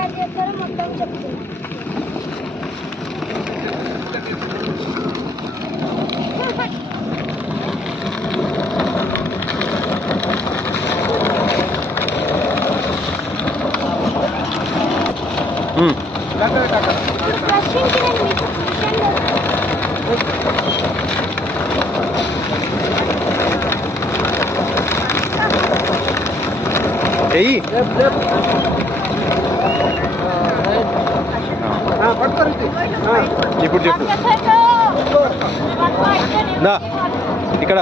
తయారు చేస్తారో మొత్తం చెప్తున్నాను. ఇప్పుడు చెప్పు ఇక్కడ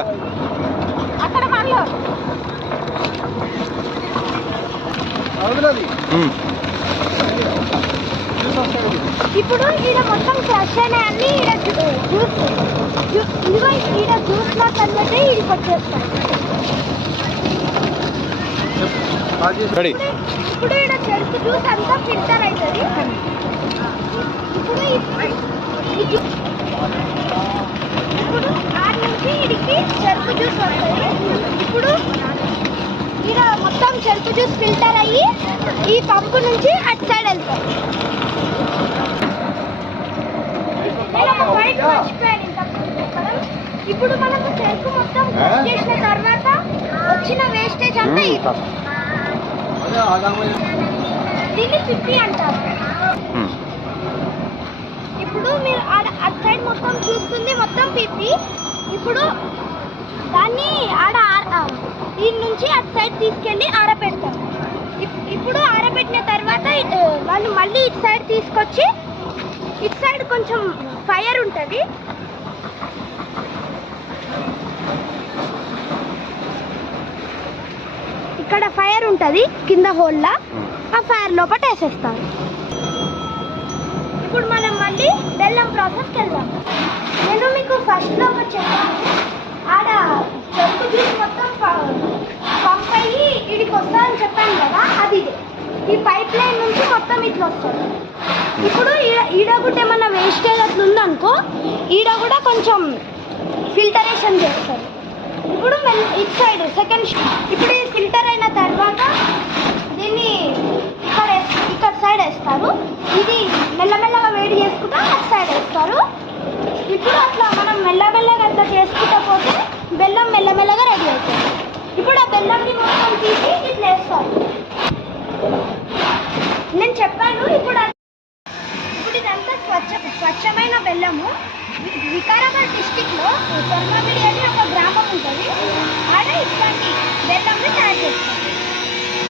ఇప్పుడు ఈడ మొత్తం క్రష్ అయినాయన్ని ఈడ జ్యూస్ లా కన్వర్ట్ అయ్యి ఈడికి వచ్చేస్తాయి. ఇప్పుడు ఈడ చెరుకు జ్యూస్ అంతా ఫిల్టర్ అవుతుంది. ఇప్పుడు ఆడి నుంచి ఈడికి చెరుకు జ్యూస్ వస్తుంది. ఇప్పుడు ఈడ మొత్తం చెరుకు జ్యూస్ ఫిల్టర్ అయ్యి ఈ పంపు నుంచి అటు సైడ్ వెళ్తాయి. ఇప్పుడు మనము చెరుకు మొత్తం చేసిన తర్వాత వచ్చిన వేస్టేజ్ అంతా దీన్ని పిప్పి అంటారు. ఇప్పుడు మీరు అటు సైడ్ మొత్తం చూస్తుంది మొత్తం పిప్పి. ఇప్పుడు దాన్ని దీని నుంచి అటు సైడ్ తీసుకెళ్ళి ఆరబెడతారు. ఇప్పుడు ఆరబెట్టిన తర్వాత వాళ్ళు మళ్ళీ ఇటు సైడ్ తీసుకొచ్చి ఇటు సైడ్ కొంచెం ఫైర్ ఉంటుంది. ఇక్కడ ఫైర్ ఉంటుంది కింద హోల్లా, ఆ ఫైర్ లోపల వేసేస్తారు. ఇప్పుడు మనం మళ్ళీ బెల్లం ప్రాసెస్కి వెళ్దాం. నేను మీకు ఫస్ట్లో ఒకటి చెప్పాను, ఆడ చెరుకు జ్యూస్ మొత్తం పంప్ అయ్యి ఇడికి వస్తుందని చెప్పాను కదా, అది ఈ పైప్ లైన్ నుంచి మొత్తం ఇట్లా వస్తుంది. ఇప్పుడు ఈడ కూడా ఏమన్నా వేస్టేజ్ అట్లా ఉందనుకో, ఈడ కూడా కొంచెం ఫిల్టరేషన్ చేస్తారు. ఇప్పుడు ఇటు సైడ్ సెకండ్ ఇప్పుడు ఇది ఫిల్టర్ అయిన తర్వాత దీన్ని ఇక్కడ సైడ్ వేస్తారు. ఇది మెల్లమెల్లగా వేడి చేసుకుంటా అటు సైడ్ వేస్తారు. ఇప్పుడు అట్లా మనం మెల్లమెల్లగా అట్లా చేసుకుంటా పోతే బెల్లం మెల్లమెల్లగా రెడీ అవుతుంది. ఇప్పుడు ఆ బెల్లంని మొత్తం తీసి ఇట్లా వేస్తారు. నేను చెప్పాను ఇప్పుడు ఇదంతా స్వచ్ఛమైన బెల్లము. వికారాబాద్ డిస్టిక్లో